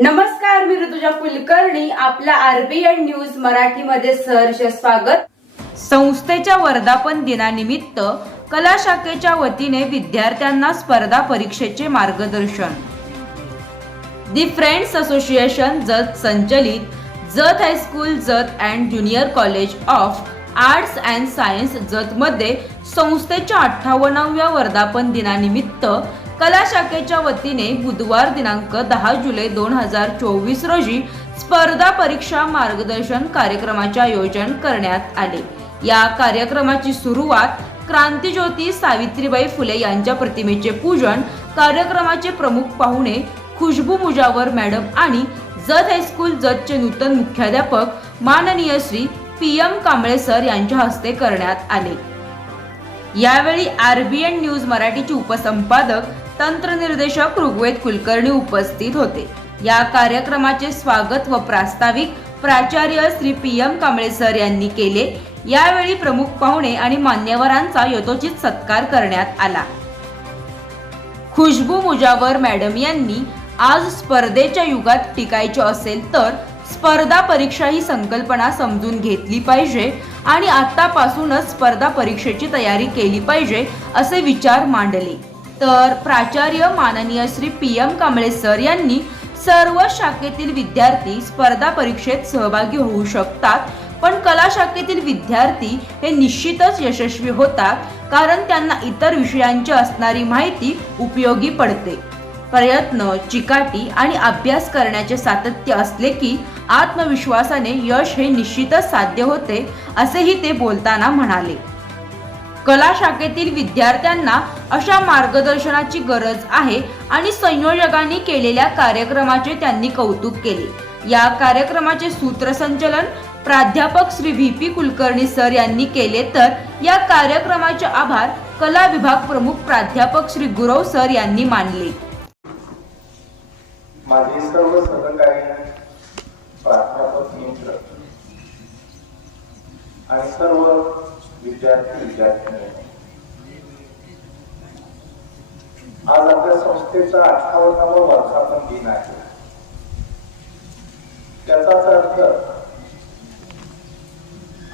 नमस्कार, मी ऋतुजा कुलकर्णी. आपल्या RBN news मराठीमध्ये सहर्ष स्वागत. संस्थेच्या वर्धापन दिनानिमित्त कला शाखेच्या वतीने विद्यार्थ्यांना स्पर्धा परीक्षेचे मार्गदर्शन. दी फ्रेंड्स असोसिएशन जत संचलित Jat high school Jat and junior college of arts and science Jat मध्ये संस्थेच्या 58व्या वर्धापन दिनानिमित्त कला शाखेच्या वतीने बुधवार दिनांक 10 जुलै 2024 रोजी स्पर्धा परीक्षा मार्गदर्शन कार्यक्रमाचे आयोजन करण्यात आले. या कार्यक्रमाची सुरुवात क्रांतिज्योती सावित्रीबाई फुले यांच्या प्रतिमेचे पूजन, कार्यक्रमाचे प्रमुख पाहुणे खुशबू मुजावर मॅडम आणि जत हायस्कूल जतचे नूतन मुख्याध्यापक माननीय श्री PM कांबळे सर यांच्या हस्ते करण्यात आले. यावेळी आरबीएन न्यूज मराठीचे उपसंपादक तंत्रनिर्देशक ऋग्वेद कुलकर्णी उपस्थित होते. या कार्यक्रमाचे स्वागत व प्रास्ताविक प्राचार्य श्री PM कांबळे सर यांनी केले. यावेळी प्रमुख पाहुणे आणि मान्यवरांचा यथोचित सत्कार करण्यात आला. खुशबू मुजावर मॅडम यांनी आज स्पर्धेच्या युगात टिकायचे असेल तर स्पर्धा परीक्षा ही संकल्पना समजून घेतली पाहिजे आणि आतापासूनच स्पर्धा परीक्षेची तयारी केली पाहिजे असे विचार मांडले. तर प्राचार्य माननीय श्री PM कांबळे सर यांनी सर्व शाखेतील विद्यार्थी स्पर्धा परीक्षेत सहभागी होऊ शकतात, पण कला शाखेतील विद्यार्थी हे निश्चितच यशस्वी होतात, कारण त्यांना इतर विषयांची असणारी माहिती उपयोगी पडते. प्रयत्न, चिकाटी आणि अभ्यास करण्याचे सातत्य असले की आत्मविश्वासाने यश हे निश्चितच साध्य होते, असेही ते बोलताना म्हणाले. कला शाखेतील विद्यार्थ्यांना अशा मार्गदर्शनाची गरज आहे आणि संयोजकांनी केलेल्या कार्यक्रमाचे त्यांनी कौतुक केले. या कार्यक्रमाचे सूत्रसंचालन प्राध्यापक श्री VP कुलकर्णी सर यांनी केले, तर या कार्यक्रमाचे आभार कला विभाग प्रमुख प्राध्यापक श्री गुरव सर यांनी मानले. माझे सर्व सहकारी, प्राध्यापक मित्र आणि सर्व विद्यार्थी आज आपल्या संस्थेचा 58वा वर्धापन दिन आहे. त्याचाच अर्थ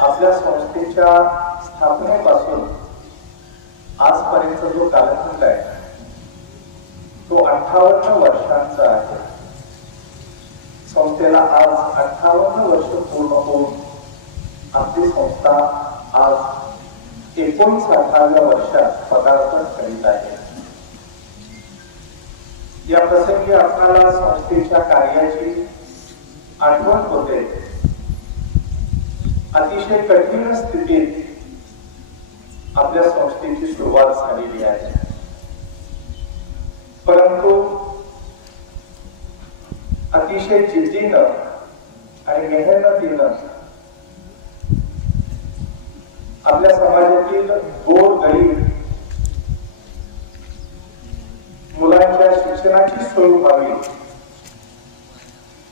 आपल्या संस्थेच्या स्थापनेपासून आजपर्यंत जो कालखंड आहे तो 58 वर्षांचा आहे. संस्थेला आज 58 वर्ष पूर्ण होऊन आपली संस्था आज 59व्या वर्षात पदार्पण करीत आहे. या प्रसंगी आपल्याला संस्थेच्या कार्याची आठवण होते. अतिशय कठीण स्थितीत आपल्या संस्थेची सुरुवात झालेली आहे, परंतु अतिशय जिद्दीनं आणि मेहनतीनं आपल्या समाजातील गोरगरीब मुलांच्या शिक्षणाची सोय व्हावी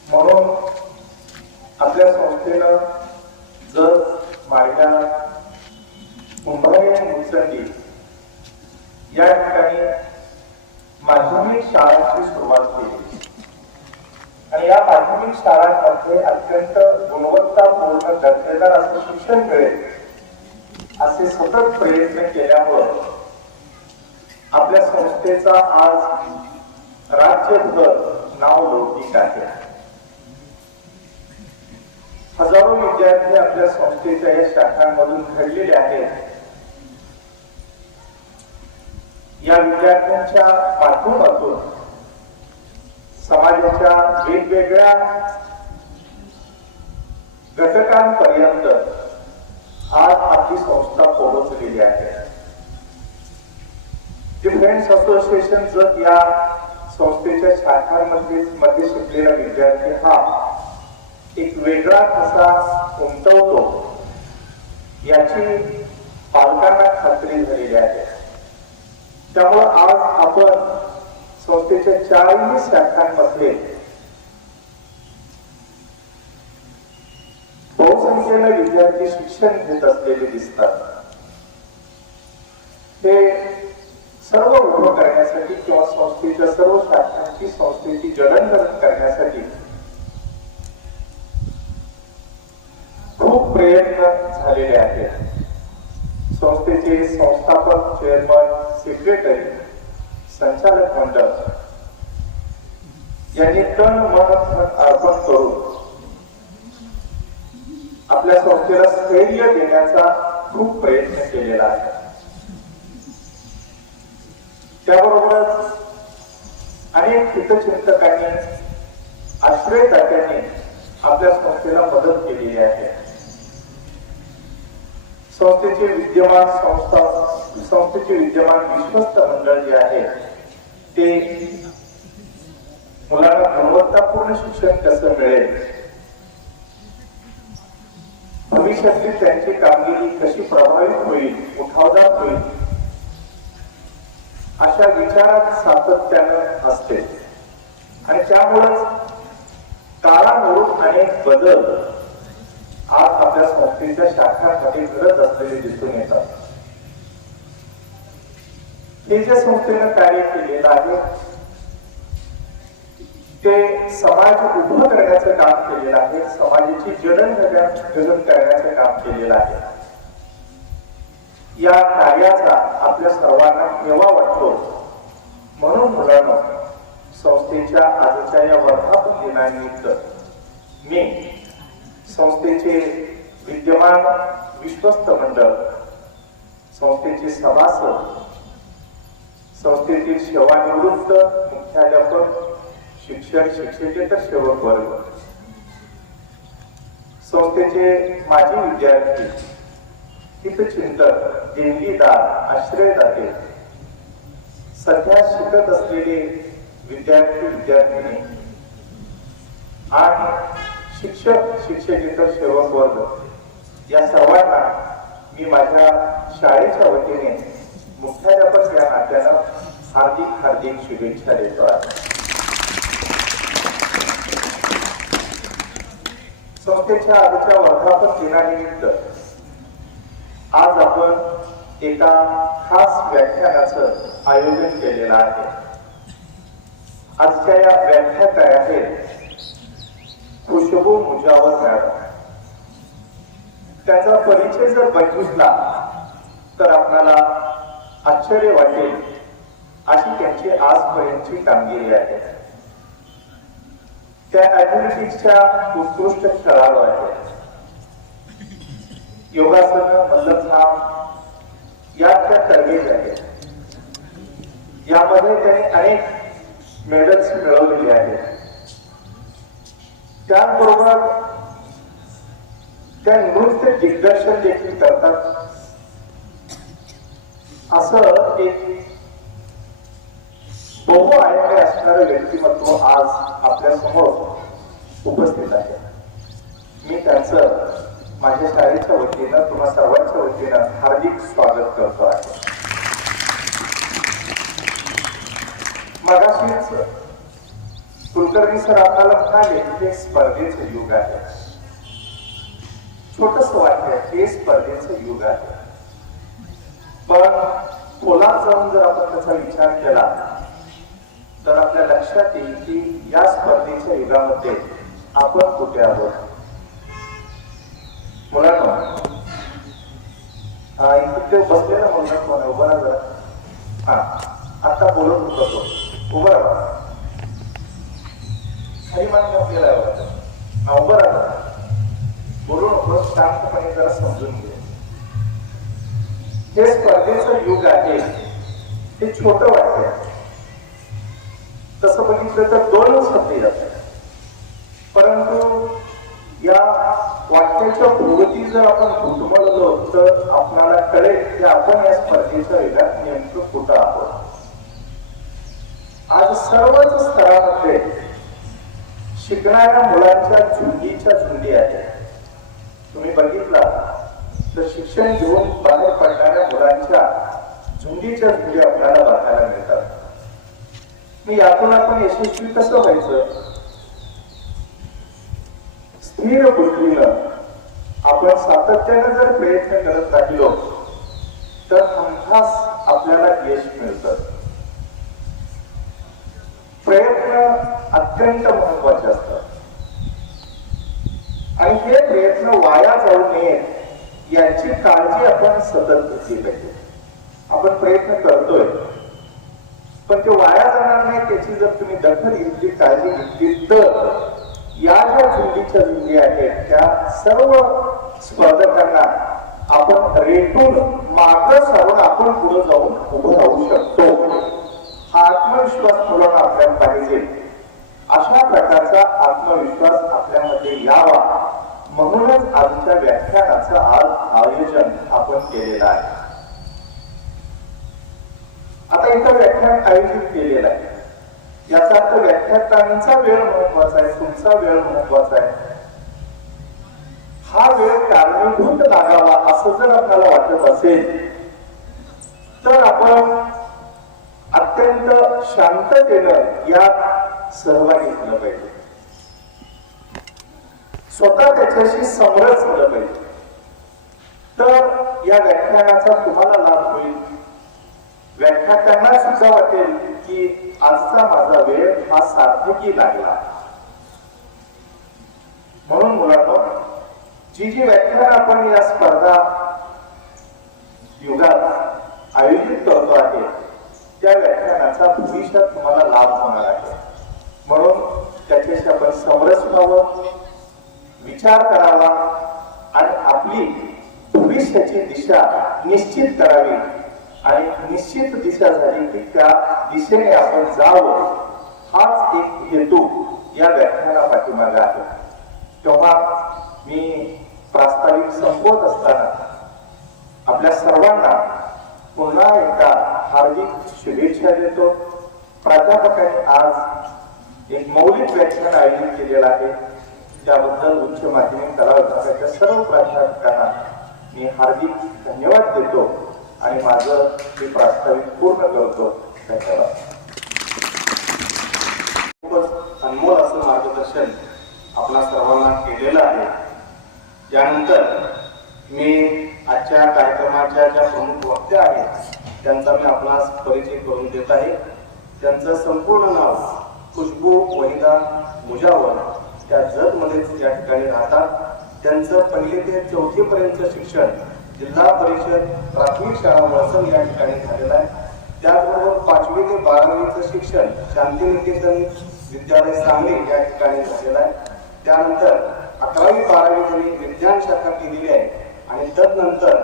म्हणून आपल्या संस्थेनं जत, माडगाव, कुंभारे आणि मुचंडी या ठिकाणी माध्यमिक शाळांची सुरुवात केली आणि या माध्यमिक शाळांमध्ये अत्यंत गुणवत्तापूर्ण दर्जेदार असं शिक्षण मिळेल असे सतत प्रयत्न केल्यावर आपल्या संस्थेचा आज राज्यभर नाव लौकिक आहे. हजारो विद्यार्थी आपल्या संस्थेच्या या शाखांमधून घडलेले आहेत. या विद्यार्थ्यांच्या माध्यमातून समाजाच्या वेगवेगळ्या घटकांपर्यंत आज आपली संस्था पोहोचलेली आहे. दी फ्रेंड्स असोसिएशन जत या संस्थेच्या शाखांमध्ये शिकलेला विद्यार्थी हा एक वेगळा कसा उमटवतो याची पालकांना खात्री झालेली आहे. त्यामुळे आज आपण संस्थेच्या 40 शाखांमध्ये बहुसंख्येने विद्यार्थी शिक्षण घेत असलेले दिसतात. हे सर्व उभं करण्यासाठी किंवा संस्थेच्या सर्व शाखांची संस्थेची जडणघडण करण्यासाठी सेक्रेटरी, संचालक मंडळ यांनी तन मन अर्पण करून आपल्या संस्थेला स्थैर्य देण्याचा खूप प्रयत्न केलेला आहे. त्याबरोबरच अनेक हितचिंतकांनी, आश्रयदात्यांनी आपल्या संस्थेला मदत केलेली आहे. संस्थेचे विद्यमान विश्वस्त मंडळ जे आहे ते मुलांना गुणवत्तापूर्ण शिक्षण कसं मिळेल, भविष्यातली त्यांची कामगिरी कशी प्रभावित होईल, उठावदार होईल, अशा विचारात सातत्यानं असते. आणि त्यामुळेच काळानुरूप अनेक बदल आज आपल्या संस्थेच्या शाखांमध्ये घडत असलेले दिसून येतात. हे जे संस्थेनं कार्य केलेलं आहे ते समाज उभं करण्याचं काम केलेलं आहे, समाजाची जडणघडण करण्याचं काम केलेलं आहे. या कार्याचा आपल्या सर्वांना हेवा वाटतो. म्हणून मुलांनो, संस्थेच्या आजच्या या वर्धापन दिनानिमित्त मी संस्थेचे विद्यमान विश्वस्त मंडळ, संस्थेचे सभासद, संस्थेतील सेवानिवृत्त मुख्याध्यापक, शिक्षक, शिक्षकेतर सेवक वर्ग, संस्थेचे माजी विद्यार्थी, हितचिंतक, देणगीदार, आश्रयदाते, सध्या शिकत असलेले विद्यार्थी, विद्यार्थिनी आणि शिक्षक, शिक्षकेतर सेवक वर्ग या सर्वांना मी माझ्या शाळेच्या वतीने मुख्याध्यापक या नात्यानं हार्दिक हार्दिक शुभेच्छा देतो आहे. संस्थेच्या आजच्या वर्धापन दिनानिमित्त आज आपण एका खास व्याख्यानाचं आयोजन केलेलं आहे. आजच्या या व्याख्याता आहेत खुशबू मुजावर मॅडम. त्यांचा परिचय जर बघितला तर आपल्याला आश्चर्य वाटेल अशी त्यांची आजपर्यंतची कामगिरी आहे. त्या ऍथलेटिक्सच्या उत्कृष्ट खेळाडू आहेत. योगासन, मल्लखांब यात त्या तरबेज आहेत. यामध्ये त्यांनी अनेक मेडल्स मिळवलेले आहेत. त्याचबरोबर त्या नृत्य दिग्दर्शन देखील करतात. असं एक बहुआयामी असणारं व्यक्तिमत्व आज आपल्या समोर उपस्थित आहे. मी त्यांचं माझ्या शाळेच्या वतीनं, तुम्हा सर्वांच्या वतीनं हार्दिक स्वागत करतो आहे. मगाशीच कुलकर्णी सर आपल्याला म्हणाले की हे स्पर्धेचं युग आहे. छोटस वाटतंय, हे स्पर्धेचं युग आहे. पण खोलात जाऊन जर आपण त्याचा विचार केला तर आपल्या लक्षात येईल की या स्पर्धेच्या युगामध्ये आपण कुठे आहोत. मुलांना इथे ते बसलेला मुलगा कोण आहे? उभा राहा जरा. हा, आता बोलत होता तो. उभा राहा. काही मान केला उभं राहा. बोलू नको, शांतपणे जरा समजून घे. हे स्पर्धेचं युग आहे. हे छोटं वाटतंय. तसं बघितलं तर दोनच शब्द येतात. परंतु या वाक्याच्या प्रगती जर आपण घुटमळलो तर आपल्याला कळेल की आपण या स्पर्धेच्या वेगात नेमकं कुठं आहोत. आज सर्वच स्तरामध्ये शिकणाऱ्या मुलांच्या झुंडीच्या झुंडी आहेत. तुम्ही बघितला तर शिक्षण घेऊन बाहेर पडणाऱ्या मुलांच्या झुंडीच्या झुंडी आपल्याला बघायला मिळतात. मी यातून आपण यशस्वी कसं व्हायचं? स्थिर बुद्धीनं आपण सातत्यानं जर प्रयत्न करत राहिलो तर हमखास आपल्याला यश मिळतं. प्रयत्न अत्यंत महत्वाचे असतात आणि हे प्रयत्न वाया जाऊ नये याची काळजी आपण सतत घेतली पाहिजे. आपण प्रयत्न करतोय तुम्ही दखल घेतली, काळजी घेतली तर या ज्या झुंडीच्या झुंडी आहेत त्या सर्व स्पर्धकांना आपण रेटून मागं सारून आपण पुढे जाऊन उभं राहू शकतो. हा आत्मविश्वास मुलांना आपल्याला पाहिजे. अशा प्रकारचा आत्मविश्वास आपल्यामध्ये यावा म्हणूनच आजच्या व्याख्यानाचं आज आयोजन आपण केलेलं आहे. आता इथं व्याख्यान आयोजित केलेलं आहे याचा अर्थ व्याख्यातांचा वेळ महत्वाचा आहे, तुमचा वेळ महत्वाचा आहे. हा वेळ कारणीभूत लागावा असं जर आपल्याला वाटत असेल तर आपण अत्यंत शांततेनं यात सहभागी झालं पाहिजे. स्वतः त्याच्याशी समरस झालं पाहिजे. तर या व्याख्यानाचा तुम्हाला लाभ होईल. व्याख्यात्यांना सुद्धा वाटेल की आजचा माझा वेळ हा सार्थकी लागला. म्हणून मुलांनो, जी जी व्याख्यान आपण या स्पर्धा युगात आयोजित करतो आहे त्या व्याख्यानाचा भविष्यात तुम्हाला लाभ होणार आहे. म्हणून त्याच्याशी आपण समरस व्हावं, विचार करावा आणि आपली भविष्याची दिशा निश्चित करावी. आणि निश्चित दिशा झाली की त्या दिशेने आपण जावं हाच एक हेतू या व्याख्याना पाठीमागे आहे. तेव्हा मी प्रास्ताविक संपवत असताना आपल्या सर्वांना पुन्हा एकदा हार्दिक शुभेच्छा देतो. प्राध्यापकांनी आज एक मौलिक व्याख्यान आयोजित केलेलं आहे. त्याबद्दल उच्च माध्यमिक कला विभागाच्या सर्व प्राध्यापकांना मी हार्दिक धन्यवाद देतो आणि माझं हे प्रास्ताविक पूर्ण करतो. धन्यवाद. खूपच अनमोल असं मार्गदर्शन आपणा सर्वांना केलेलं आहे. यानंतर मी आजच्या कार्यक्रमाच्या ज्या प्रमुख वक्त्या आहेत त्यांचा मी आपणास परिचय करून देत आहे. त्यांचं संपूर्ण नाव खुशबू वहिदा मुजावर. त्या जतमध्येच या ठिकाणी राहतात. त्यांचं 1ली ते 4थी पर्यंत शिक्षण जिल्हा परिषद प्राथमिक शाळा वळसंग या ठिकाणी झालेलं आहे. त्याचबरोबर 5वी ते 12वीचं शिक्षण शांतिनिकेतन विद्यालय सांगली या ठिकाणी झालेलं आहे. त्यानंतर 11वी 12वी त्यांनी विज्ञान शाखा केलेली आहे आणि तदनंतर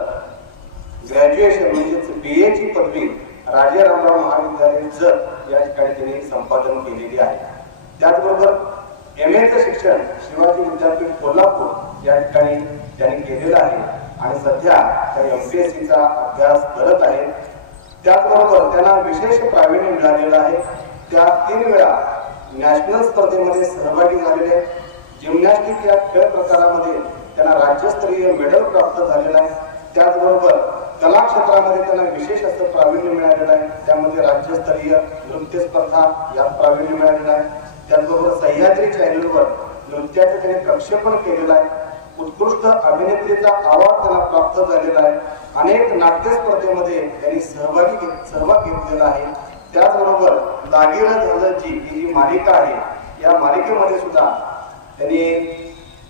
ग्रॅज्युएशन म्हणजेच BA ची पदवी राजे रामराव महाविद्यालय जत या ठिकाणी त्यांनी संपादन केलेली आहे. त्याचबरोबर MA चं शिक्षण शिवाजी विद्यापीठ कोल्हापूर या ठिकाणी त्यांनी केलेलं आहे आणि सध्या ते MPSC चा अभ्यास करत आहेत. त्याचबरोबर त्यांना विशेष प्रावीण्य मिळालेलं आहे. त्या 3 वेळा नॅशनल स्पर्धेमध्ये सहभागी झालेले आहेत. जिम्नॅस्टिक या खेळ प्रकारामध्ये त्यांना राज्यस्तरीय मेडल प्राप्त झालेलं आहे. त्याचबरोबर कला क्षेत्रामध्ये त्यांना विशेष असं प्रावीण्य मिळालेलं आहे. त्यामध्ये राज्यस्तरीय नृत्य स्पर्धा यात प्रावीण्य मिळालेलं आहे. त्याचबरोबर सह्याद्री चॅनलवर नृत्याचं त्यांनी प्रक्षेपण केलेलं आहे. उत्कृष्ट अभिनेत्रीचा अवॉर्ड त्यांना प्राप्त झालेला आहे. अनेक नाट्य स्पर्धेमध्ये त्यांनी सहभाग घेतलेला आहे. त्याचबरोबर लागीर झालं जी ही जी मालिका आहे या मालिकेमध्ये सुद्धा त्यांनी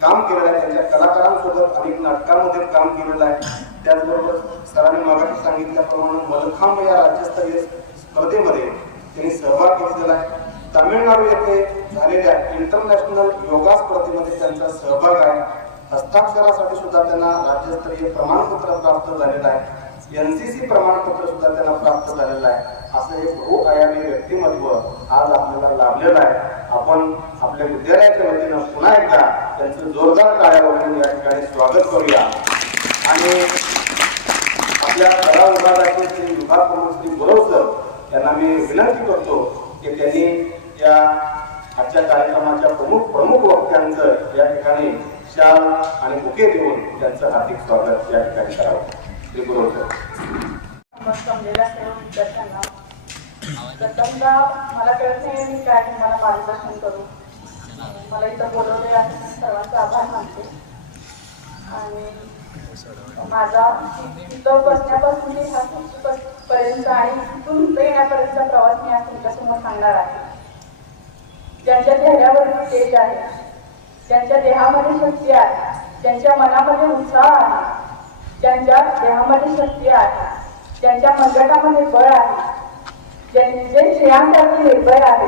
काम केलेलं आहे. त्यांच्या कलाकारांसोबत अनेक नाटकांमध्ये काम केलेलं आहे. त्याचबरोबर सरांनी मागाशी सांगितल्याप्रमाणे मलखांब या राज्यस्तरीय स्पर्धेमध्ये त्यांनी सहभाग घेतलेला आहे. तामिळनाडू येथे झालेल्या इंटरनॅशनल योगा स्पर्धेमध्ये त्यांचा सहभाग आहे. हस्ताक्षरासाठी सुद्धा त्यांना राज्यस्तरीय प्रमाणपत्र प्राप्त झालेलं आहे. NCC प्रमाणपत्र सुद्धा त्यांना प्राप्त झालेलं आहे. असं हे बहुआयामी व्यक्तिमत्व आज आपल्याला लाभलेलं आहे. आपण आपल्या विद्यालयाच्या वतीनं पुन्हा एकदा त्यांचं जोरदार टाळ्या वाजवून या ठिकाणी स्वागत करूया. आणि आपल्या कला विभागाचे श्री विभाग प्रमुख श्री गुरव सर यांना मी विनंती करतो की त्यांनी या आजच्या कार्यक्रमाच्या प्रमुख वक्त्यांचं या ठिकाणी शाल आणि बुके देऊन त्यांचं हार्दिक स्वागत या ठिकाणी करावं. श्री गुरव सर. जमलेल्या सर्व विद्यार्थ्यांना प्रथमतः मला कळत नाही मी काय तुम्हाला मार्गदर्शन करू. मला इथं बोलवले आहे सर्वांचा आभार मानते. आणि माझा इथं बसण्यापासून ते ह्या पर्यंत आणि तिथून इथं येण्यापर्यंतचा प्रवास मी आज तुमच्यासमोर सांगणार आहे. ज्यांच्या चेहऱ्यावरती तेज आहे, ज्यांच्या देहामध्ये शक्ती आहे, ज्यांच्या मनामध्ये उत्साह आहे, ज्यांच्या देहामध्ये शक्ती आहे, ज्यांच्या मनगटामध्ये बळ आहे, जे श्रेयांसाठी निर्भय आहे,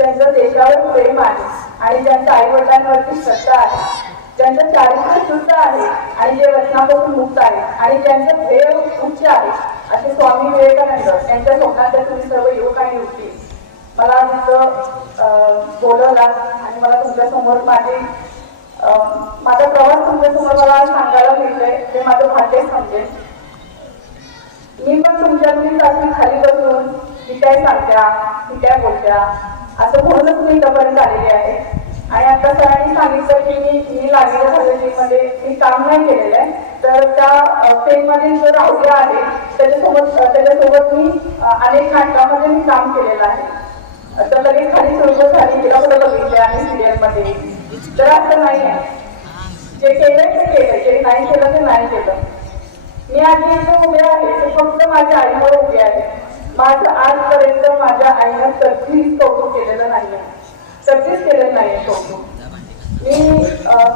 ज्यांचं देशावर प्रेम आहे आणि ज्यांच्या आई वडिलांवरती श्रद्धा आहे, ज्यांचं चारित्र्य शुद्ध आहे आणि जे व्यसनापासून मुक्त आहे आणि ज्यांचं ध्येय उच्च आहे, असे स्वामी विवेकानंद यांच्या स्वप्नांच्या तुम्ही सर्व युवक आणि युवती मला तिथं बोलवला आणि मला तुमच्यासमोर माझा प्रवास तुमच्यासमोर मला सांगायला मिळतोय, ते माझं भाग्य समजेल. मी पण तुमच्यातलीच अशी खाली बसून ती काय सांगत्या, ती काय बोलत्या असं म्हणूनच मी इथपर्यंत आलेली आहे. आणि आता सरांनी सांगितलं की मी लागलेल्या कॉलेजमध्ये मी काम नाही केलेलं आहे, तर त्या फेममध्ये जो राहुल्या आहे त्याच्यासोबत मी अनेक नाटकामध्ये मी काम केलेलं आहे. तर लगेच खाली सुरुवात झाली, तिला कुठं बघितले आणि सिरियलमध्ये. तर असं नाही आहे, जे केलंय ते केलं, जे नाही केलं ते नाही केलं. मी आधी इथे उभे आहे ते फक्त माझ्या आईमुळे उभे आहे. माझं आजपर्यंत माझ्या आईनं कधीच कौतुक केलेलं नाहीये, कधीच केलेलं नाहीये कौतुक.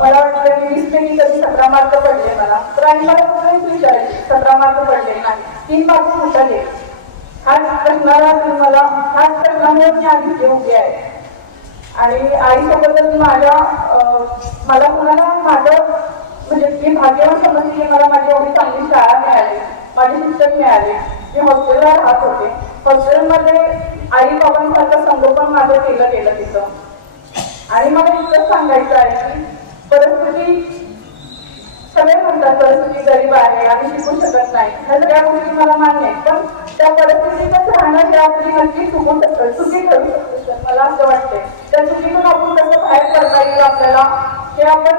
मला वाटतं मी 20पैकी कधी 17 मार्क पडले मला, तर आई मला कुठेच विचारायची 17 मार्क पडले नाही, 3 मार्क कुठं गेले. हाच प्रश्नामुळे मी आधी इथे उभे आहे. आणि आईसोबतच मला कुणाला माझं म्हणजे मी भाग्यवान समजते की मला माझी एवढी चांगली शाळा मिळाली, माझे शिक्षक मिळाले. मी हॉस्टेलला राहत होते, हॉस्टेलमध्ये आई बाबांसारखं संगोपन माझं केलं गेलं तिथं. आणि मला इतकंच सांगायचं आहे की परिस्थिती, सगळे म्हणतात परिस्थिती गरीब आहे आणि शिकू शकत नाही, ह्या सगळ्या गोष्टी मला मान्य आहेत, पण त्या परिस्थितीतच राहणं त्या नक्की चुकी ठरू शकतो. मला असं वाटतंय त्या चुकीतून आपण कसं बाहेर पडता येईल आपल्याला, हे आपण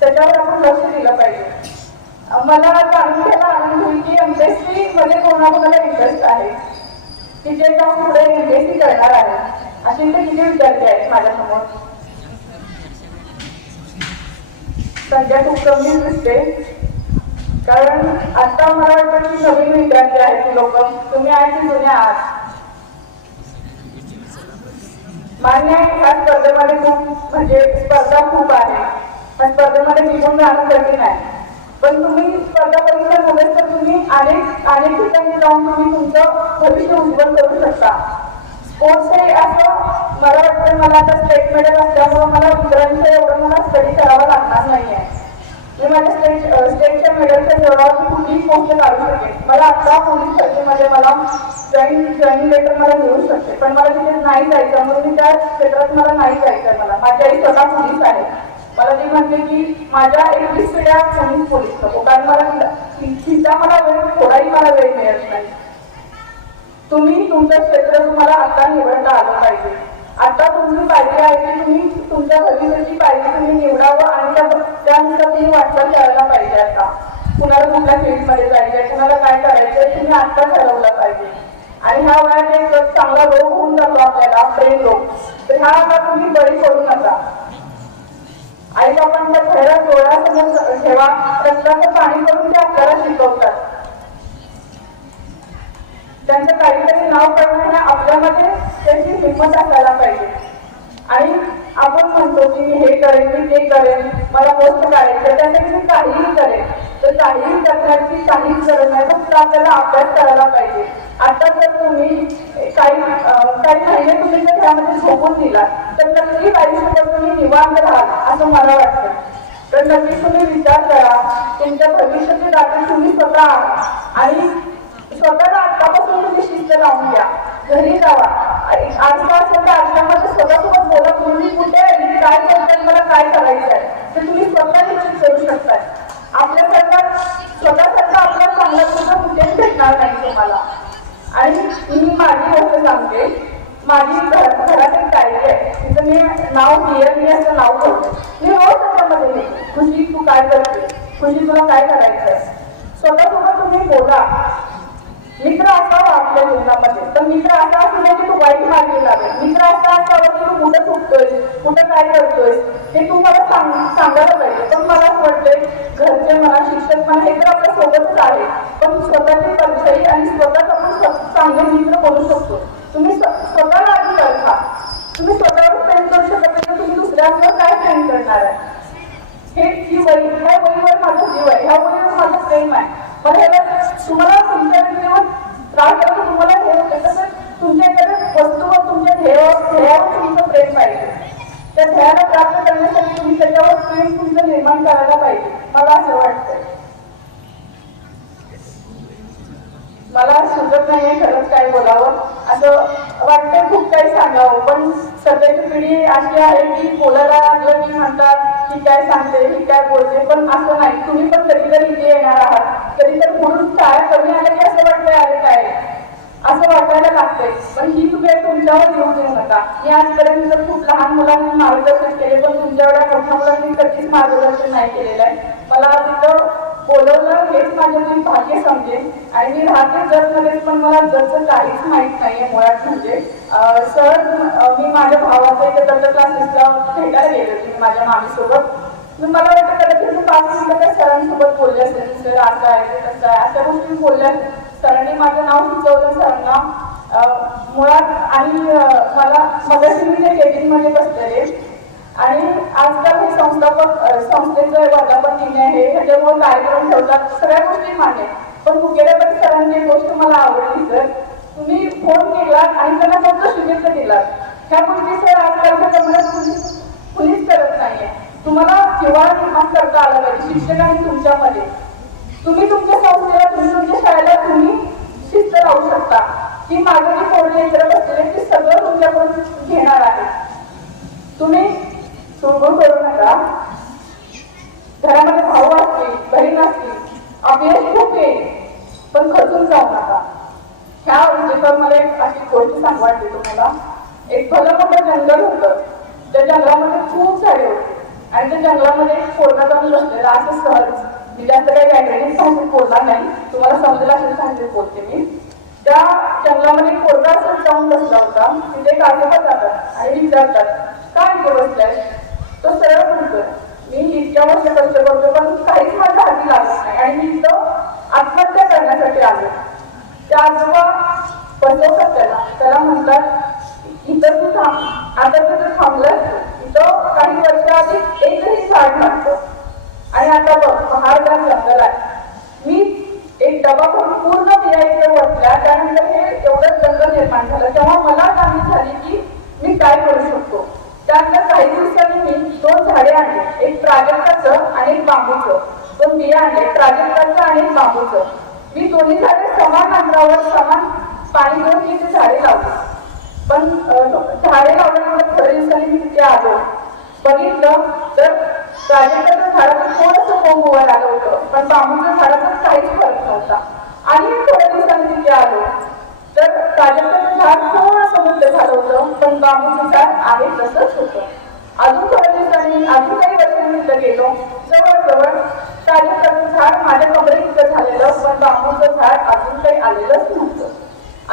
त्याच्यावर आपण लक्ष दिलं पाहिजे. मला जाणून घ्यायला आनंद होईल की MPSC मध्ये कोणाकोणाला इंटरेस्ट आहे, की जे जाऊन पुढे MPSC करणार आहे. असे ते किती विद्यार्थी आहेत माझ्यासमोर? संख्या खूप कमी दिसते, कारण आता मला वाटतं की नवीन विद्यार्थी आहेत लोक, तुम्ही आहे की जुने आहात. मान्य आहे ह्या स्पर्धेमध्ये खूप म्हणजे स्पर्धा खूप आहे, त्या स्पर्धेमध्ये टिकून जाणं कठीण आहे. पण तुम्ही स्पर्धा परीक्षा नव्हे तर तुम्ही अनेक ठिकाणी जाऊन तुम्ही तुमचं भविष्य उज्ज्वल करू शकता. स्पोर्ट्स हे असं मला वाटतं, मला आता स्टेट मेडल असल्यामुळं मला इतरांचं एवढं मला स्टडी करावं लागणार नाही आहे. मी माझ्या स्टेटच्या मेडलच्या जोरावर कुठलीही पोस्ट काढू शकेन. मला आता पोलीस भरतीमध्ये मला जॉईनिंग लेटर मला मिळू शकते, पण मला तिथे नाही जायचं म्हणून मी त्या क्षेत्रात मला नाही जायचं. माझी आई स्वतः पोलीस आहे. मला ती म्हणते की माझ्या 21 पिढ्या पोलीस नको, कारण मला वेळ थोडाही मला वेळ मिळत नाही. तुम्ही तुमचं क्षेत्र तुम्हाला आता निवडता आलं पाहिजे. आता तुम्ही पाहिजे आहे की तुम्ही तुमच्या भविष्याची पाहिजे तुम्ही निवडावं आणि त्यानुसार तुम्ही वाटचाल करायला पाहिजे. आता कुणाला कुठल्या फील्डमध्ये जायचंय, कुणाला काय करायचंय तुम्ही आता ठरवलं पाहिजे. आणि ह्या वयात एक चांगला रोग होऊन जातो आपल्याला, ब्रेन रोग, तर ह्या तुम्ही बळी पडू नका. आई बाबांच्या चेहरा डोळ्यासमोर ठेवा, रक्ताचं पाणी करून ते आपल्याला शिकवतात. त्यांचं काहीतरी नाव करण्याने आपल्यामध्ये त्याची हिंमत असायला पाहिजे. आणि आपण म्हणतो की मी हे करेन, मी ते करेन, मला पोस्ट काढायचं, त्यासाठी मी काहीही करेन. तर काहीही करण्याची काहीच गरज नाही, फक्त आपल्याला अभ्यास करायला पाहिजे. आता जर तुम्ही काही महिने तुम्ही जर त्यामध्ये झोपून दिला तर नक्कीच आयुष्यात तुम्ही निवांत राहाल असं मला वाटतं. तर नक्कीच तुम्ही विचार करा, तुमच्या भविष्याचे दाते तुम्ही स्वतः आहात आणि स्वतःला आतापासून तुम्ही शिस्त लावून घ्या. घरी जावा, आरसा असेल तर आरशामध्ये स्वतःसोबत बोला, तुम्ही कुठे आहे, मी काय करताय, मला काय करायचं आहे ते तुम्ही स्वतः निश्चित करू शकताय. आपल्यासारखं स्वतःसारखं आपला चांगला तुझं कुठेच भेटणार नाही तुम्हाला. आणि मी माझी गोष्ट सांगते, माझी घरात एक डायरी आहे, तिथं मी नाव मी असं नाव करतो. मी रोज त्याच्यामध्ये लिहिते, खुशी तू काय करते, खुशी तुला काय करायचंय. स्वतःसोबत तुम्ही बोला. मित्र असावा आपल्या जीवनामध्ये, तर मित्र असा असू नये की तू वाईट मार्गी लागेल. मित्र असा असावा की तू कुठं चुकतोय, कुठं काय करतोय हे तू मला सांगायला पाहिजे. पण मला असं वाटतंय घरचे म्हणा, शिक्षक म्हणा, हे तर आपल्या सोबतच आहे, पण स्वतःची परिचय आणि स्वतःच आपण चांगले मित्र बनू शकतो. तुम्ही स्वतःला आधी करता. तुम्ही स्वतःवर प्रेम करू शकत नाही तर तुम्ही दुसऱ्यांवर काय प्रेम करणार आहे. ही वही, ह्या वहीवर माझा जीव आहे, ह्या वहीवर माझं प्रेम आहे. पण ह्याला तुम्हाला तुमच्या व्यक्तीवर त्रास होतो, तुम्हाला हे होते, तसं तुमच्याकडे वस्तूवर तुमच्या ध्येयावर पाहिजे. त्या ध्येयाला प्राप्त करण्यासाठी तुम्ही त्याच्यावर प्रेम तुमचं निर्माण करायला पाहिजे. मला असं वाटतंय. मला सुचत नाहीये खरंच काय बोलावं. असं वाटतं खूप काही सांगावं, पण सध्याची पिढी अशी आहे की बोलायला लागलं की म्हणतात ही काय सांगते, ही काय बोलते. पण असं नाही. तुम्ही पण कधीतरी इथे येणार आहात. कधीतरी म्हणून काय कमी आलं की असं वाटतंय अरे काय असं वाटायला लागतंय. पण ही तुम्ही तुमच्यावर येऊ देऊ नका. मी आजपर्यंत खूप लहान मुलांनी मार्गदर्शन केले, पण तुमच्या एवढ्या मोठ्या मुलांनी कधीच मार्गदर्शन नाही केलेलं आहे. मला तिथं बोलवलं हेच माझं मी भाग्य समजेन. आणि मी राहते जगमध्ये, पण मला जगचं काहीच माहीत नाहीये मुळात. म्हणजे सर मी माझ्या भावाच्या इथे दत्त क्लासेसला भेटायला गेले होते माझ्या मामीसोबत. मला वाटतं कदाचित मी 5 मिनिटं त्या सरांसोबत बोलले असेल. सर असं आहे ते तसं आहे अशा गोष्टी बोलल्या. सरांनी माझं नाव सुचवलं सरांना मुळात. आणि मला मगाशी मी त्या केबिनमध्ये बसलेले आणि आजकाल हे संस्थेचं वर्धापन दिन आहे, ह्याच्यामुळे कार्यक्रम ठेवतात, सगळ्या गोष्टी मान्य. पण मुकेराबाई सरांनी एक गोष्ट मला आवडली. सर तुम्ही फोन केलात आणि त्यांना फक्त शुभेच्छा दिलात. ह्या गोष्टी सर आजकालच्या जमान्यात कुणीच करत नाहीये. तुम्हाला जिव्हाळा निर्माण करता आला पाहिजे शिक्षकांनी तुमच्यामध्ये. तुम्ही तुमच्या संस्थेला, तुम्ही तुमच्या शाळेला तुम्ही शिस्त लावू शकता की माझं जे पोरले इतर बसलेले ते सगळं तुमच्याकडून घेणार आहे. तुम्ही सुरगुण करू नका. घरामध्ये भाऊ असतील, बहीण असतील, अपयश खूप येईल, पण खचून जाऊ नका. ह्या विषयावर मला एक अशी गोष्ट सांगू वाटते तुम्हाला. एक भलं मोठं जंगल होतं. त्या जंगलामध्ये खूप झाडे होते आणि त्या जंगलामध्ये एक पोरगा जाऊन बसलेला असं सहज. मी जास्त काही वैज्ञानिक भाषेत बोलणार नाही, तुम्हाला समजेल असेल भाषेत बोलते मी. त्या जंगलामध्ये एक पोरगा असं जाऊन बसला होता. तिथे एक आजोबा जातात आणि विचारतात काय इथे बसलाय. तो सरळ म्हणतोय मी इतक्या वर्ष कष्ट करतो पण काहीच माझ्या हाती लागत नाही आणि मी इथं आत्महत्या करण्यासाठी आलो. त्या आजोबा बसवतात त्याला म्हणतात इथं तू थांब. आता तू थांबलास, इथं काही वर्ष आधी एकही झाड नव्हतं आणि आता बघ पहाडगार जंगल आहे. मी एक डबा करून पूर्ण बिया इथं वरल्या, त्यानंतर हे एवढं जंगल निर्माण झालं. तेव्हा मला जाणीव झाली की मी काय करू शकतो. त्यानंतर काही दिवसांनी मी 2 झाडे आणली, एक प्राजक्ताचं आणि एक बांबूचं. 2 बिया आणले, प्राजक्ताचं आणि एक बांबूचं. मी दोन्ही झाडे समान अंतरावर समान पाणी देऊन तिथे झाडे लावली. पण झाडे लावल्यानंतर थोड्या दिवसांनी मी तिथे आलो, बघितलं तर प्राजक्ताच्या झाडाचं थोडंसं कोंब वर आलं होतं, पण बांबूच्या झाडाचा काहीच फरक नव्हता. आणि थोड्या दिवसांनी तिथे आलो तर प्राजक्ताचं झाड थोडंसं मोठं झालं होतं, पण बांबूचं झाड आहे तसंच होतं. अजून थोड्या दिवसांनी, अजून काही वर्षांनी तिथं गेलो, जवळजवळ प्राजक्ताचं झाड माझ्या कमरेइतकं झालेलं, पण बांबूचं झाड अजून काही आलेलंच नव्हतं.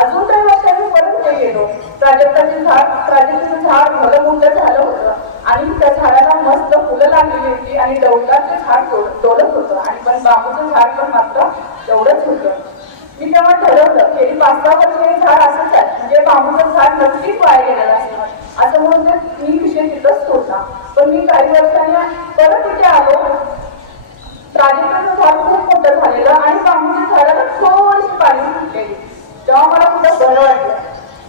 अजून काही वर्षांनी परत गेलो, प्राजक्ताचं झाड भलं मोठं झालं होतं आणि त्या झाडाला मस्त फुलं लागलेली होती आणि डौलाचं झाड डोलत होतं आणि पण बांबूचं झाड पण मात्र तेवढंच होतं. मी तेव्हा ठरवलं गेली 5-6 वर्ष हे झाड असंच आहे, म्हणजे बांबूचं झाड नक्कीच वाया गेलेलं असं असं म्हणून मी विषय तिथंच सोडला. पण मी काही वर्षांनी परत तिथे आलो, प्राजक्ताचं झाड खूप मोठं झालेलं आणि बांबूच्या झाडाला थोडीशी पाणी सुटलेली. तेव्हा मला कुठं बरं वाटलं.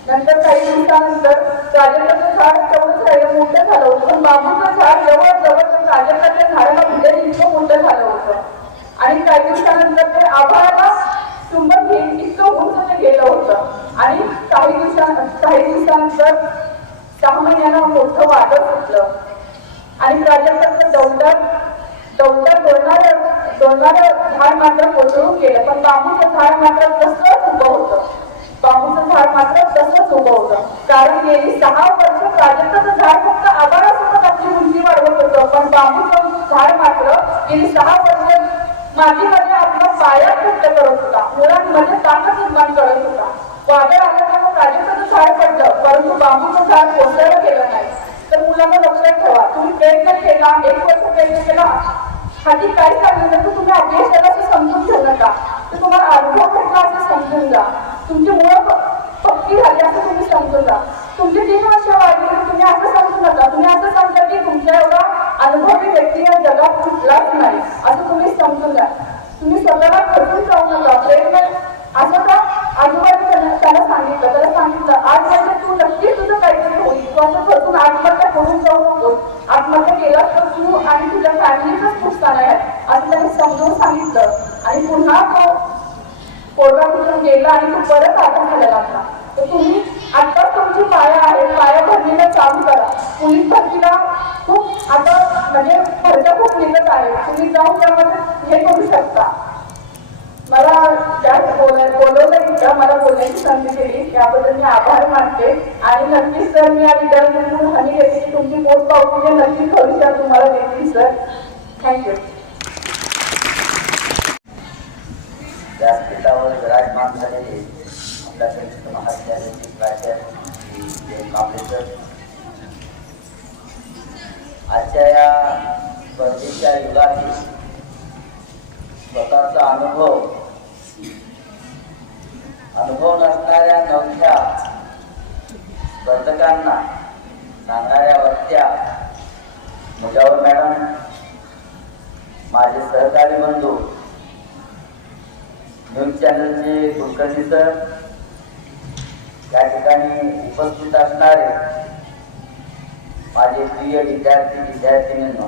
नंतर काही दिवसानंतर प्राजक्ताचं झाड तेवढंच राहिलं, मोठं झालं होतं, पण बांबूचं झाड जवळजवळ प्राजक्ताच्या झाडाला भिडेल इतकं मोठं झालं होतं. आणि काही दिवसानंतर ते आभाळाला चुंबन घेऊन इतकं उंच ते गेलं होतं. आणि काही दिवसानंतर 6 महिन्यानं मोठं वादळ सुटलं आणि प्राजक्ताचं डोलणारं झाड मात्र कोसळून गेलं, पण बांबूचं झाड मात्र तसंच उभं होतं. कारण गेली 6 वर्ष प्राजक्ताचं झाड फक्त आभाळासोबत आपली उंची वाढवत होतं, पण बांबूचं झाड मात्र गेली 6 वर्ष मातीमध्ये आपला पाया घट्ट करत होता, मुळांमध्ये ताकद निर्माण करत होता. वादळ आलं तेव्हा प्राजक्ताचं झाड पडलं, परंतु बांबूचं झाड कोसळलं गेलं नाही. तर मुलांना लक्षात ठेवा, तुम्ही प्रयत्न केला, 1 वर्ष प्रयत्न केला, हाती काय सांगितलं तर तुम्ही अपयश झालं असं समजून घेऊ नका. तर तुम्हाला अनुभव भेटला असं समजून जा. तुमची मुळं पक्की झाली असं तुम्ही समजून जा. तुमची 3 वर्ष वाढली तुम्ही असं समजू नका. तुम्ही असं समजा की तुमच्या एवढा अनुभवी व्यक्ती या जगात कुठलाच नाही असं तुम्ही समजून जा. तुम्ही स्वतःला खचून जाऊ नका. प्रयत्न असं का आजूबाजू त्याला सांगितलं आज म्हणजे तू नक्कीच तुझं काहीतरी होईल, तू असं खचून आत्महत्या म्हणून जाऊ नकोस, आत्महत्या केलास तर तू आणि तुझ्या फॅमिलीचंच नुकसान आहे असं त्यांनी समजावून सांगितलं. आणि पुन्हा तो पोरगा तिथून गेला आणि तो परत आता खायला लागला. तर तुम्ही आत्ताच तुमची पाया आहे, पाया भरणीला चालू करा. पोलीस भरतीला खूप आता म्हणजे भरत्या खूप निघत आहे, तुम्ही जाऊन त्यामध्ये हे करू शकता. मला त्या बोलवलं इथं मला बोलण्याची संधी दिली त्याबद्दल मी आभार मानते. आणि नक्कीच सर मी या विद्यार्थ्यांकडून हमी घेते की तुमची पोस्ट पावती नक्कीच भविष्यात तुम्हाला देतील सर. थँक्यू. व्यासपीठावर विराजमान झालेले आपल्या कनिष्ठ महाविद्यालयाचे प्राचार्य कांबळेकर, आजच्या या स्पर्धेच्या युगातील स्वतःचा अनुभव नसणाऱ्या नवख्या स्पर्धकांना सांगणाऱ्या वक्त्या मुजावर मॅडम, माझे सहकारी बंधू न्यूज चॅनलचे कुलकर्णी सर, या ठिकाणी उपस्थित असणारे माझे प्रिय विद्यार्थिनींनो,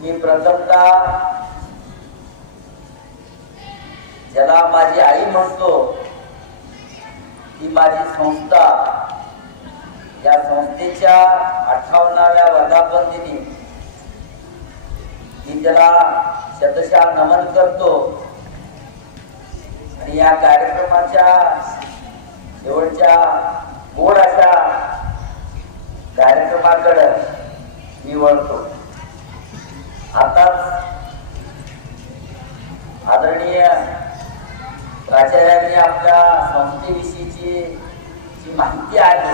मी प्रथमतः ज्याला माझी आई म्हणतो ती माझी संस्था, या संस्थेच्या 58व्या वर्धापन दिनी मी त्याला शतशः नमन करतो. आणि या कार्यक्रमाच्या शेवटच्या गोड अशा कार्यक्रमाकडे मी वळतो. आताच आदरणीय प्राचार्यांनी आपल्या संस्थेविषयीची जी माहिती आहे,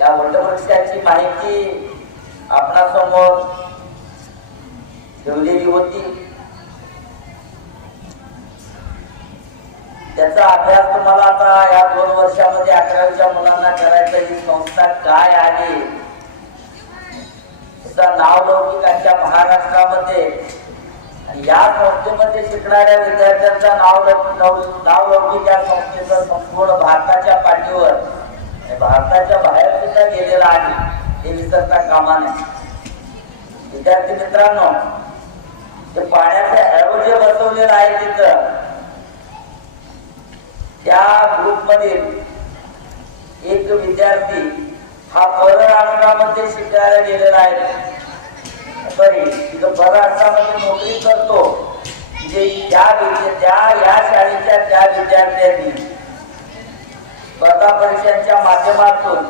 या वटवृक्षाची माहिती आपणासमोर ठेवलेली होती. त्याचा अभ्यास तुम्हाला आता या 2 वर्षामध्ये 11वीच्या मुलांना करायचं. ही संस्था काय आहे, त्याचा नावलौकिकांच्या महाराष्ट्रामध्ये आणि या संस्थेमध्ये शिकणाऱ्या विद्यार्थ्यांचा नावलौकिक या संस्थेचं संपूर्ण भारताच्या पाठीवर आणि भारताच्या बाहेर सुद्धा गेलेला आहे, हे विसरता कामा नये. विद्यार्थी मित्रांनो, ते पाण्याचे ॲरो जे बसवलेलं आहे तिथं, त्या ग्रुपमधील एक विद्यार्थी हा परराष्ट्रामध्ये शिकायला गेलेला आहे. तिथं परराष्ट्रामध्ये नोकरी करतो. म्हणजे या शाळेच्या त्या विद्यार्थ्यांनी स्पर्धा परीक्षांच्या माध्यमातून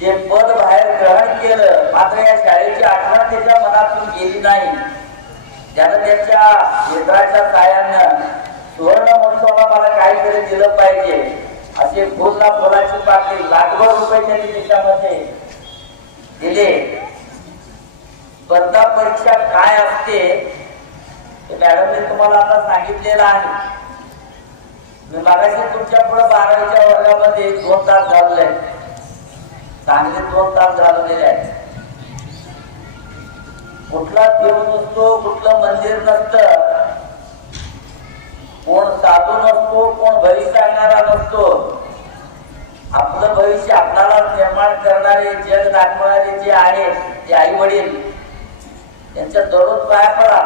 जे पद बाहेर ग्रहण केलं, मात्र या शाळेची आठवण त्याच्या मनातून गेली नाही. त्यानं त्याच्या मित्राच्या साहाय्यानं सुवर्ण महोत्सवाला मला काहीतरी दिलं पाहिजे असे फुलाची पाकळी लाखभर रुपये त्यांनी त्याच्यामध्ये दिले. स्पर्धा परीक्षा काय असते हे मॅडमने तुम्हाला आता सांगितलेलं आहे. मी मागाशी तुमच्या पुढे 12वीच्या वर्गामध्ये 2 तास घालवले, चांगले 2 तास घालवलेले आहेत. कुठला देव नसतो, कुठलं मंदिर नसतं, कोण साधू नसतो, कोण भविष्य सांगणारा नसतो. आपलं भविष्य आपल्याला निर्माण करणारे, जग दाखवणारे जे आहेत ते आई वडील, त्यांच्या दररोज पाया पडा.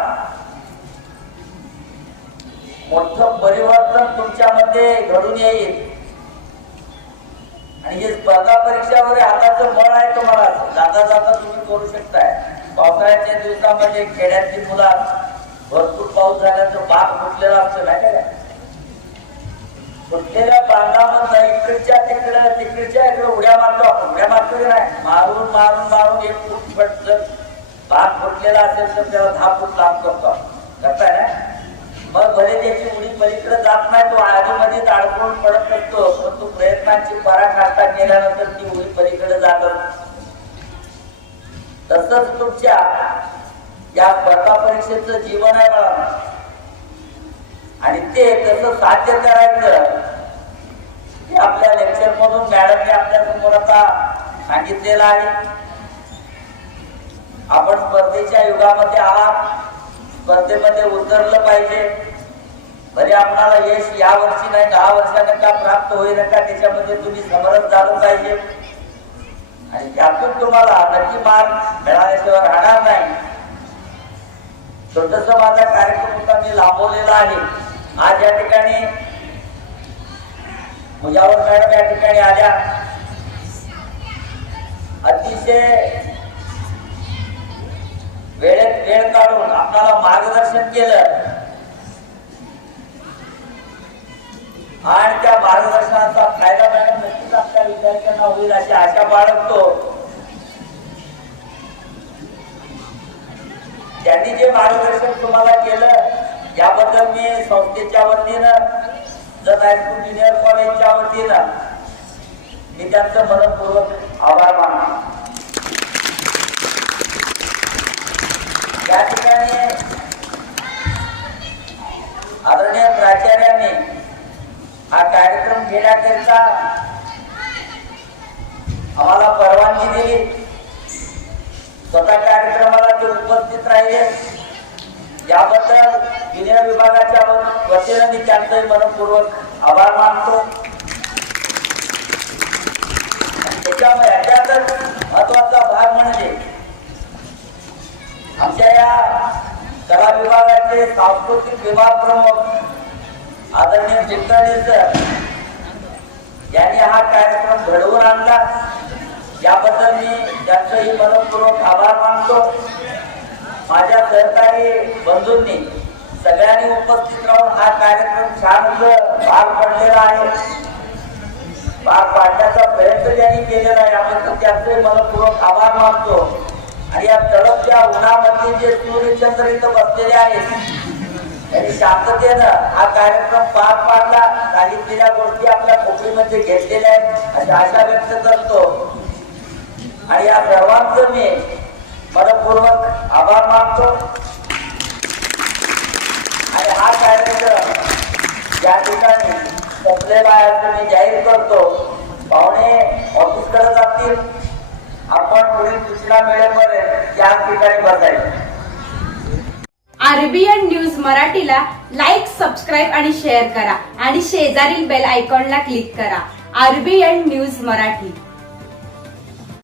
मोठं परिवर्तन तुमच्यामध्ये घडून येईल. आणि हे स्पर्धा परीक्षावर हाताचं बळ आहे, तुम्हाला जाता जाता तुम्ही करू शकताय. पावसाळ्याच्या दिवसामध्ये खेड्यातली मुलं भरपूर पाऊस झाल्याचं बाग फुटलेला असतं नाही का, फुटलेल्या बांधामधनं इकडच्या तिकडच्या उड्या मारतो आपण. उड्या मारतो की नाही, मारून मारून मारून 1 फूट जर बाग फुटलेला असेल तर त्याला 10 फूट लांब करतो करताय ना. मग भले त्याची उडी पलीकडे जात नाही, तो आधीमध्ये अडकून पडत असतो, परंतु प्रयत्नांची पराकाष्ठा केल्यानंतर ती उडी पलीकडे जात. तसंच तुमच्या या स्पर्धा परीक्षेचं जीवन आहे मला. आणि ते कसं साध्य करायचं हे आपल्या लेक्चर मधून मॅडमने आपल्या समोर आता सांगितलेलं आहे. आपण स्पर्धेच्या युगामध्ये आहात, स्पर्धेमध्ये उतरलं पाहिजे. भले आपणाला यश या वर्षी नाही 10 वर्षानं का प्राप्त होईल का त्याच्यामध्ये तुम्ही समरस झालं पाहिजे आणि त्यातून तुम्हाला नक्की मार्ग मिळाल्याशिवाय राहणार नाही. छोटस माझा कार्यक्रम होता मी लांबवलेला आहे. आज या ठिकाणी मुजावर मॅडम या ठिकाणी आल्या, अतिशय वेळेत वेळ काढून आपल्याला मार्गदर्शन केलं आणि त्या मार्गदर्शनाचा फायदा मॅडम नक्कीच आपल्या विद्यार्थ्यांना होईल अशी आशा बाळगतो. त्यांनी जे मार्गदर्शन तुम्हाला केलं याबद्दल मी संस्थेच्या वतीनं जत हायस्कूल ज्युनियर कॉलेजच्या वतीनं मी त्यांचं मनपूर्वक आभार मानतो. या ठिकाणी आदरणीय प्राचार्यांनी हा कार्यक्रम घेण्याकरिता आम्हाला परवानगी दिली. स्वतः कार्यक्रमाला ते उपस्थित राहिले याबद्दल ज्युनियर विभागाच्या वतीनं मी त्यांचे मनपूर्वक आभार मानतो. त्याच्यामुळे याच्यातच महत्वाचा भाग म्हणजे आमच्या या कला विभागाचे सांस्कृतिक विभाग प्रमुख आदरणीय चिंताजी सर यांनी हा कार्यक्रम घडवून आणला. याबद्दल मी त्यांचंही मनपूर्वक आभार मानतो. माझ्या सहकारी बंधूंनी सगळ्यांनी उपस्थित राहून हा कार्यक्रम छान भाग पडलेला आहे. भाग पाडण्याचा प्रयत्न ज्यांनी केलेला आहे याबद्दल त्यांचे मनपूर्वक आभार मानतो. आणि या तळपच्या उन्हामध्ये जे सूर्यचंद्र इथं बसलेले आहेत त्यांनी शांततेनं हा कार्यक्रम पार पाडला. सांगितलेल्या गोष्टी आपल्या खोपडीमध्ये घेतलेल्या आहेत अशी आशा व्यक्त करतो. आणि या सर्वांचं मी मनपूर्वक आभार मानतो. आणि हा कार्यक्रम या ठिकाणी संपलेला आहे असं मी जाहीर करतो. पाहुणे ऑफिसकडे जातील. आपण पुढील सूचना मिळेपर्यंत या ठिकाणी बसायचं. आरबीएन न्यूज मराठीला लाईक, सबस्क्राईब आणि शेअर करा आणि शेजारील बेल आयकॉनला क्लिक करा. RBN news Marathi.